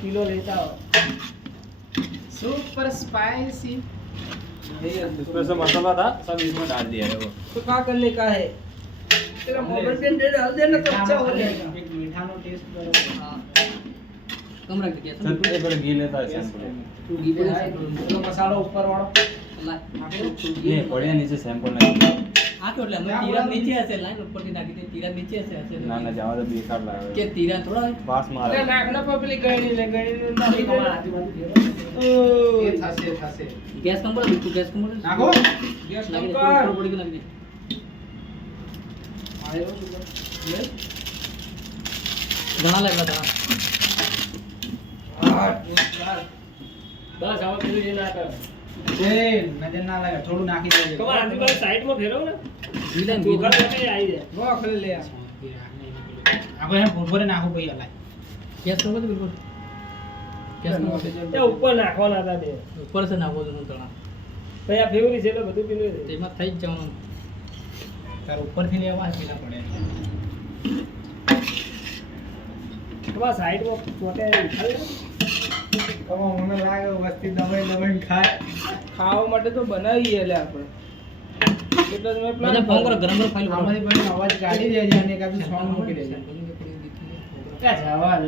Kilo लेता हो super spicy उसमें से मसाला था सब इसमें डाल दिया है वो। तो क्या करने का है तेरा मोबाइल पे डाल देना तो अच्छा हो जाएगा एक मीठा नो टेस्ट करो कम रख दिया सर ये बड़े घी लेता है सैंपल तू घी पे है तो मसाला ऊपर वाला ये बढ़िया नीचे सैंपल नहीं આ તો એટલે અમે તીરા નીચે હશે લાઈન ઉપરથી નાખી દે તીરા નીચે હશે ना ना जावा तो बेकार लगा કે તીરા થોડા पास અરે मारा નાખના પપલી ગણી લે ગણી નાખી દે ઓ એ થાશે ગેસ કમ પડે તું ગેસ કમ પડે નાખો ગેસ કમ કર થોડું પડી ગયું નાખી દે આયો લે ઘણા લાગલા હતા બસ આવા પેલું જે ના કર એ નજર ના લાગે થોડું નાખી દેજે તમાર આજુબાજુ સાઈડ માં ફેરવો ને જીલા ચોખા માટે આવી જાય ગોખલ લે આપણે હે ભૂરભરે નાખો ભઈ હલાય ગેસ કમ પડે બિલકુલ ગેસ કમ પડે એ ઉપર નાખવાના હતા બે ઉપર से નાખો તો તણા પછી આ ફેવરી છે એટલે બધું પીલું છે તેમાં થઈ જ જવાનું તાર ઉપરથી લેવા પેલા પડે તમાર સાઈડ માં ચોટે ઉઠાડી મને લાગે વસ્તી દબાઈ ખાય ખાવા માટે તો બનાવીએ એટલે આપણે એટલે તમે મને ફોન કરો ગરમ ગરમ ફાઇલ આમાંથી પછી અવાજ કાઢી દેજે અને એકાદું સોંગ મૂકી દેજે બનાવો જવા દે